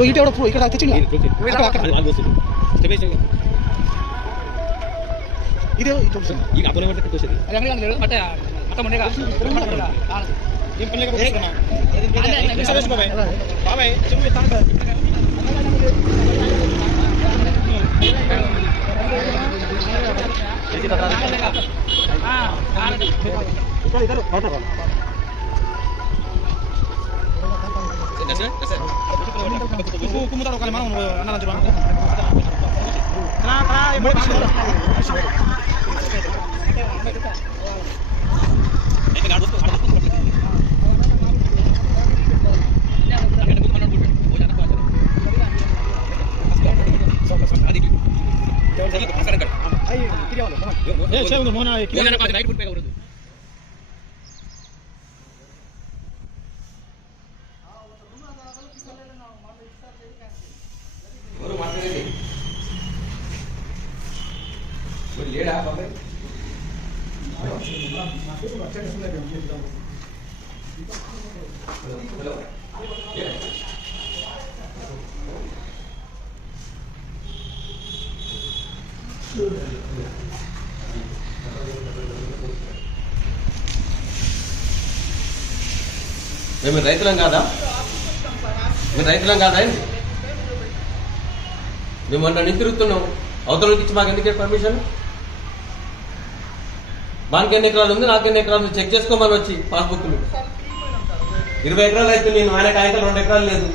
ఇటు ఎవడ ఇక్కడ తెచ్చిండు ఇదే చూపిస్తాను ఈ అప్పుడు వచ్చేది అంటే అట్ట ఇద్దరు ఇద్దరు hukum taruh kali mana menurut anda lanjut bang? Kena kena yang boleh masuk. Eh, kita harus Ayo, kiri mana? Ya, saya untuk mana? Kiri mana? Kiri mana? Kiri mana? Kiri mana? మేము రైతులం కాదా? మేము రైతులం కాదా మేము మొన్న నుంచి అవతలకి ఇచ్చి మాకు ఎందుకే పర్మిషన్ మనకి ఎన్ని ఎకరాలు ఉంది? నాకు ఎన్ని ఎకరాలు చెక్ చేసుకోమని వచ్చి పాస్బుక్లు. ఇరవై ఎకరాలు అయితే నేను ఆయన కాగితాలు రెండు ఎకరాలు లేదు.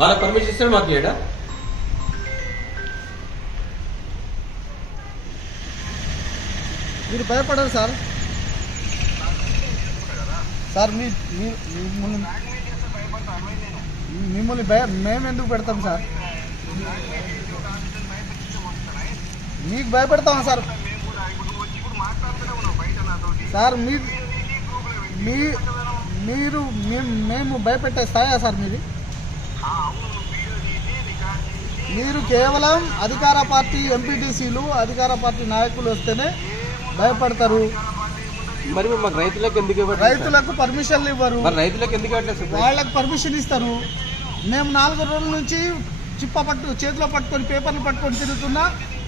వాళ్ళకి పర్మిషన్ ఇస్తాడు మాకు ఏడా మీరు భయపడరు సార్. సార్ మీ మీ- మిమ్మల్ని మిమ్మల్ని భయ మేము ఎందుకు పెడతాం సార్? మీకు భయపెడతాం సార్? సార్ మీ మీ మీరు మేము- భయపెట్టే స్థాయా సార్ మీది? మీరు కేవలం అధికార పార్టీ ఎంపీటీసీలు అధికార పార్టీ నాయకులు వస్తేనే భయపడతారు. మరి మాకు రైతులకు ఎందుకు రైతులకు పర్మిషన్లు ఇవ్వరు. రైతులకు ఎందుకు వాళ్ళకి పర్మిషన్ ఇస్తారు. మేము నాలుగు రోజుల నుంచి చిప్ప పట్టు చేతిలో పట్టుకొని పేపర్లు పట్టుకొని తిరుగుతున్నా.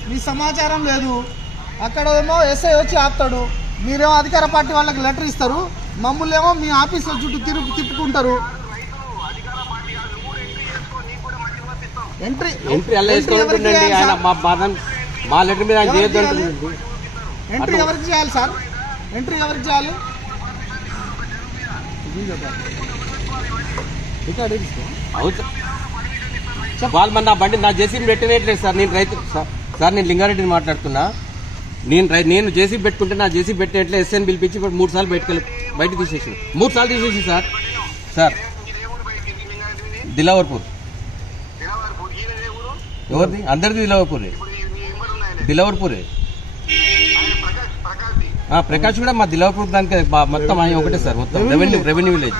మీ సమాచారం లేదు. అక్కడ ఏమో ఎస్ఐ వచ్చి ఆపుతాడు. మీరేమో అధికార పార్టీ వాళ్ళకి లెటర్ ఇస్తారు. మమ్మల్ని ఏమో మీ ఆఫీస్లో చుట్టూ తిరుగు తిప్పుకుంటారు. ఎంట్రీ ఎంట్రీ అలా ఆయన సార్? మా బాధ మా లెటర్ మీద ఆయన ఎంట్రీ ఎవరికి చేయాలి సార్? ఎంట్రీ ఎవరికి చేయాలి? వాళ్ళు మన నా బండి నా జేసీబీ పెట్టినట్లేదు సార్? నేను రైతు సార్ సార్ నేను లింగారెడ్డిని మాట్లాడుతున్నా. నేను నేను జేసీబీ పెట్టుకుంటే నా జేసీబీ పెట్టినట్లే ఎస్ఎన్ పిలిపించి మూడు సార్లు బయటకెళ్ళి బయట తీసేసి మూడు సార్లు తీసేసి సార్ సార్. దిలావర్పూర్. ఎవరిది? అందరిది దిలావర్పూరే. దిలావర్పూరే. ప్రకాష్ కూడా మా దిలావర్పూర్ దానికి మొత్తం ఆయన ఒకటే సార్ మొత్తం. Revenue revenue village.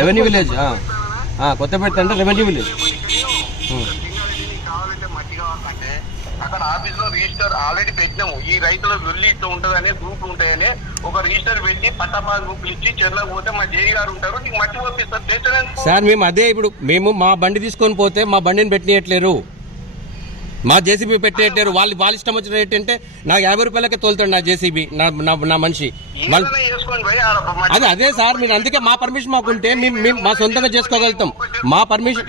Revenue village Kothapeta అంటే రెవెన్యూ విలేజ్. అక్కడ ఆఫీస్లో రిజిస్టర్ ఆల్రెడీ పెట్టినాము. ఈ రైతుల లొల్లి ఇట్లా ఉంటదని గ్రూప్ ఉంటాయని ఒక రిజిస్టర్ పెట్టి పట్టా పాస్బుక్ ఇచ్చి చెర్లకు పోతే మా జేఈ గారు ఉంటారు నీకు మట్టి పంపిస్తారు సార్ మేము అదే ఇప్పుడు మేము మా బండి తీసుకొని పోతే మా బండిని పెట్టియట్లేరు మా జేసీబీ పెట్టేయట్లేరు వాళ్ళు వాళ్ళ ఇష్టం వచ్చిన రేట్ అంటే నాకు యాభై రూపాయలకే తోలుతాడు నా జేసీబీ నా నా- మనిషి. అదే అదే సార్ మీరు అందుకే మా పర్మిషన్ మాకుంటే మేము మేము మా సొంతంగా చేసుకోగలుగుతాం. మా పర్మిషన్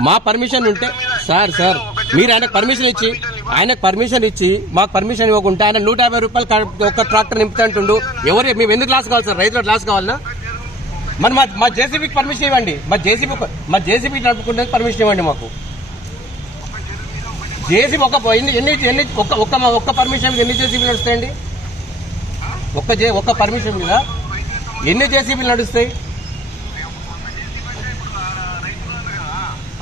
మా పర్మిషన్ ఉంటే సార్ సార్ మీరు ఆయనకు పర్మిషన్ ఇచ్చి ఆయనకు పర్మిషన్ ఇచ్చి మాకు పర్మిషన్ ఇవ్వకుంటే ఆయన నూట యాభై రూపాయలు ఒక ట్రాక్టర్ నింపుతుంటుండు ఎవరు మేము ఎందుకు లాస్ కావాలి సార్? రైతులకు లాస్ కావాలన్నా మరి మా మా జేసీబీకి పర్మిషన్ ఇవ్వండి. మా జేసీబీ మా జేసీబీ నడుపుకుంటే పర్మిషన్ ఇవ్వండి మాకు. జేసీబీ ఒక ఎన్ని ఎన్ని ఎన్ని ఒక్క ఒక్క ఒక్క పర్మిషన్ ఎన్ని జేసీబీలు నడుస్తాయండి? ఒక్క జే ఒక్క పర్మిషన్ మీద ఎన్ని జేసీబీలు నడుస్తాయి?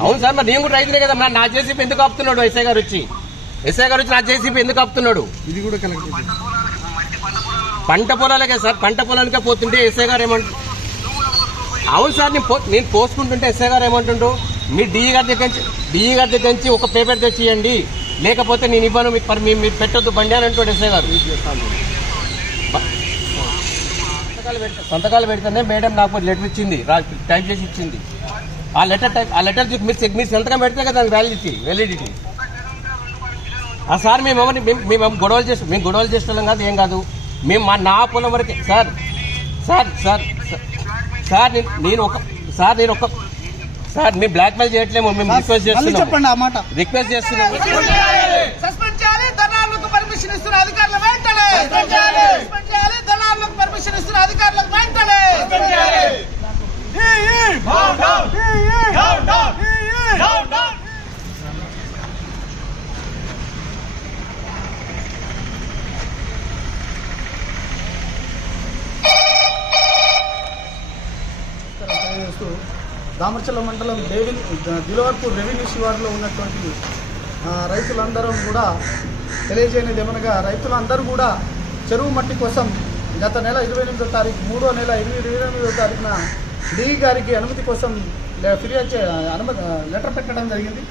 అవును సార్ మరి నేను కూడా రైతులే కదా. మరి నా జేసీబీ ఎందుకు ఆపుతున్నాడు ఎస్ఐ గారు వచ్చి? ఎస్ఐ గారు వచ్చి నా జేసీబీ ఎందుకు ఆపుతున్నాడు? ఇది కూడా కలెక్ట్ పంట పొలాలకే సార్ పంట పొలానికే పోతుంటే ఎస్ఐ గారు ఏమంటు అవును సార్ నేను పో నేను పోసుకుంటుంటే ఎస్ఐ గారు ఏమంటుండ్రు? మీ డిఈ గారి దగ్గర నుంచి డిఈ గారి దగ్గర నుంచి ఒక పేపర్ తెచ్చియండి. లేకపోతే నేను ఇవ్వను మీకు మీరు పెట్టొద్దు బండి అని అంటాడు ఎస్ఐ గారు. సంతకాలు పెడతా సంతకాలు పెడితేనే మేడం నాకు లెటర్ ఇచ్చింది టైప్ చేసి ఇచ్చింది. ఆ లెటర్ టైప్ ఆ లెటర్ మీరు మీరు సంతకం పెడితే కదా దానికి వ్యాలిడిటీ వ్యాలిడిటీ ఆ సార్ మేము ఎవరిని మేము మేము గొడవలు చేస్తాం మేము గొడవలు చేస్తున్నాం కాదు ఏం కాదు. మేము మా నా పొలం వరకే sir sir sir sir, sir నేను ఒక సార్ నేను ఒక సార్ మేము బ్లాక్ మెయిల్ చేయట్లేము మేము రిక్వెస్ట్ చేస్తున్నాం చెప్పండి ఆ మాట. రిక్వెస్ట్ చేస్తున్నాం పర్మిషన్ ఇస్తున్న అధికారులకు వెంటనే ఈ, ఈ. ఈ, ఈ. ఈ, ఈ. తెలియజేస్తూ దామర్చల మండలం దేవిన్ దిలవర్పూర్ రెవెన్యూ శివార్లో ఉన్నటువంటి రైతులందరం కూడా తెలియజేయనిది ఏమనగా రైతులందరూ కూడా చెరువు మట్టి కోసం గత నెల ఇరవై ఎనిమిదో తారీఖు మూడో నెల ఇరవై ఇరవై ఎనిమిదో తారీఖున డిఈ గారికి అనుమతి కోసం ఫిర్యాదు చే- అనుమతి లెటర్ పెట్టడం జరిగింది.